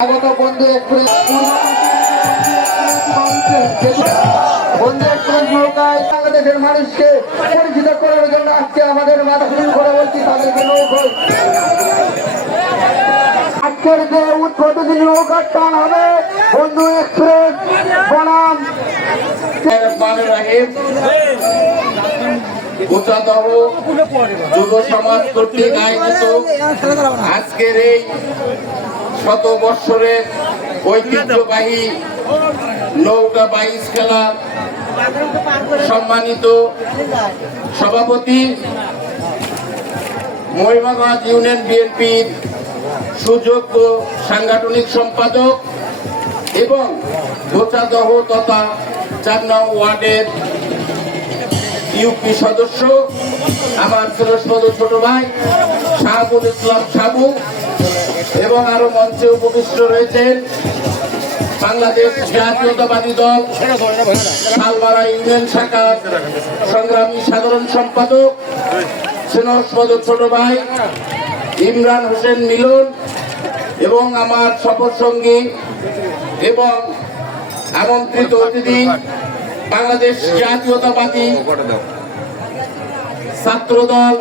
আগত বন্ধু এক্সপ্রেস বন্ধু এক্সপ্রেস নৌকায় বাংলাদেশের মানুষকে পরিচিত করার জন্য আজকে আমাদের মাথা শুরু করে বলছি তাদেরকে নৌকায় আজকের যে উদ্বোধনী নৌকার টান হবে বন্ধু এক্সপ্রেস বনাম যুব সমাজ কর্তৃক আয়োজিত আজকের এই শত বৎসরের ঐতিহ্যবাহী নৌকা বাইচ খেলা সম্মানিত সভাপতি মহিমাগঞ্জ ইউনিয়ন বিএনপির সুযোগ্য সাংগঠনিক সম্পাদক এবং গোচাদহ তথা ৪ নং ওয়ার্ডের ইউপি সদস্য আমার শ্রেষ্ঠপদ ছোট ভাই শাহাবুল ইসলাম সাবু এবং আরো মঞ্চে উপবিষ্ট রয়েছেন বাংলাদেশ জাতীয়তাবাদী দল শালমারা ইউনিয়ন শাখার সংগ্রামী সাধারণ সম্পাদক স্নেহপদ ছোট ভাই ইমরান হোসেন মিলন এবং আমার সফর সঙ্গী এবং আমন্ত্রিত অতিথি বাংলাদেশ জাতীয়তাবাদী ছাত্রদল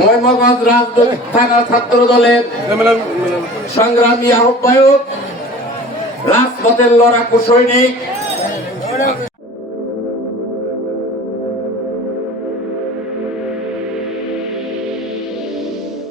মহিমাগঞ্জ রাজনৈতিক থানা ছাত্র দলের সংগ্রামী আহ্বায়ক রাজপথের লড়াকু সৈনিক